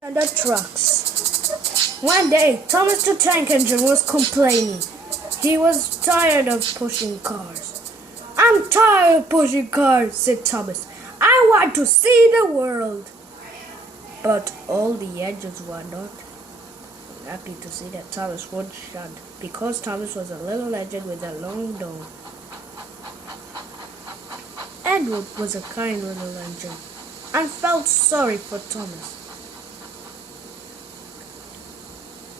And the trucks. One day, Thomas the Tank Engine was complaining. He was tired of pushing cars. "I'm tired of pushing cars," said Thomas. "I want to see the world." But all the engines were not happy to see that Thomas would shut, because Thomas was a little engine with a long dome. Edward was a kind little engine and felt sorry for Thomas.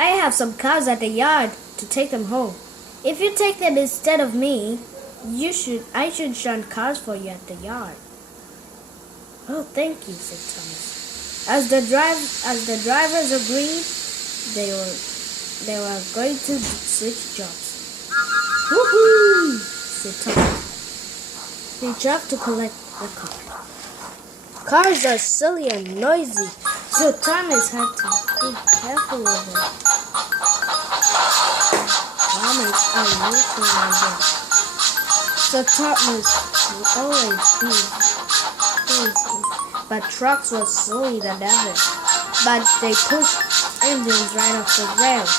"I have some cars at the yard to take them home. If you take them instead of me, I should shunt cars for you at the yard." "Oh, thank you," said Thomas. As the drivers agreed, they were going to switch jobs. "Woohoo!" said Thomas. He drove to collect the car. Cars are silly and noisy, so Thomas had to be careful with them. Thomas are useful and them. So Thomas will always be easy. But trucks were silly than ever. But they pushed engines right off the rails.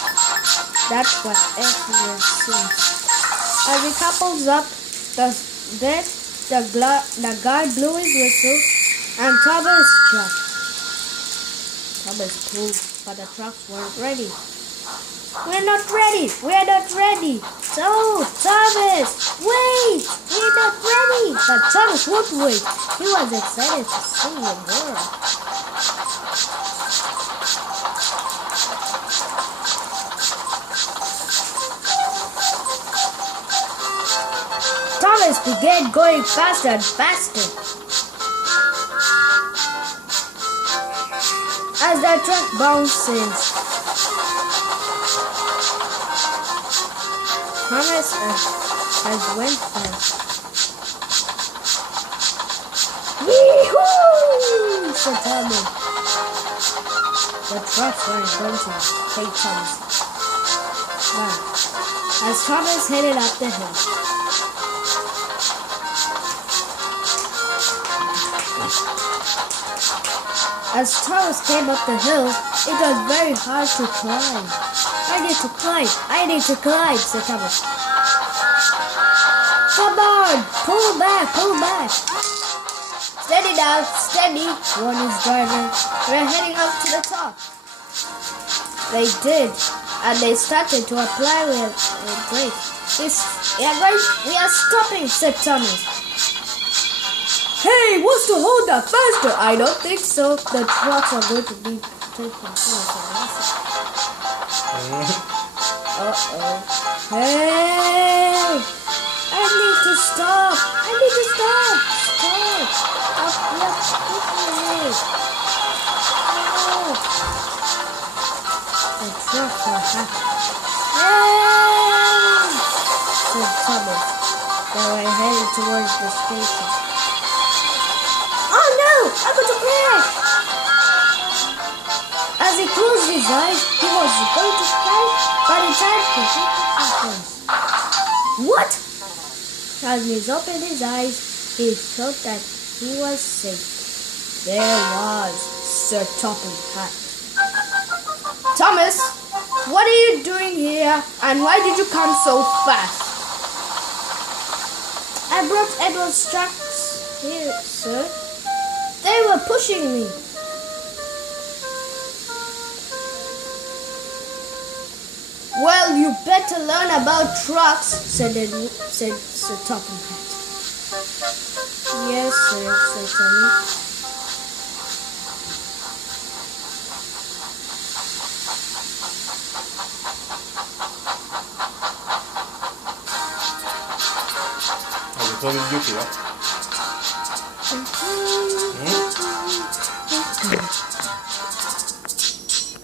That's what everyone sees. As he couples up, the guard blew his whistle, and Thomas jumped. Thomas pulled, but the trucks weren't ready. "We're not ready! We're not ready!" "Oh, Thomas, wait! We're not ready!" But Thomas would wait. He was excited to see the world. Thomas began going faster and faster. As the truck bounces, Thomas has went fast. "Wee-hoo!" said Thomas. The trucks weren't going to take Thomas. But as Thomas headed up the hill, As Thomas came up the hill, it was very hard to climb. I need to climb, said Thomas. "Come on, pull back. Steady now, steady," warned his driver. "We're heading up to the top." They did, and they started to apply with brakes. "We are stopping," said Thomas. "Hey, what's to hold that faster?" "I don't think so. The trucks are going to be taken first." Uh-oh. "Hey! I need to stop! Stop! Up, quickly!" Oh. The trucks are happy. "Hey!" said Thomas. They were headed towards the station. "Oh no! I'm going to crash!" As he closed his eyes, he was going to crash, but in time to hit the house. "What?" As he opened his eyes, he thought that he was safe. There was Sir Topping Hat. "Thomas, what are you doing here, and why did you come so fast?" "I brought Edward's trucks here, sir. They were pushing me." "Well, you better learn about trucks," said Sir Topping Hat. "Yes, sir," said Tommy. To jest Yuki, ja?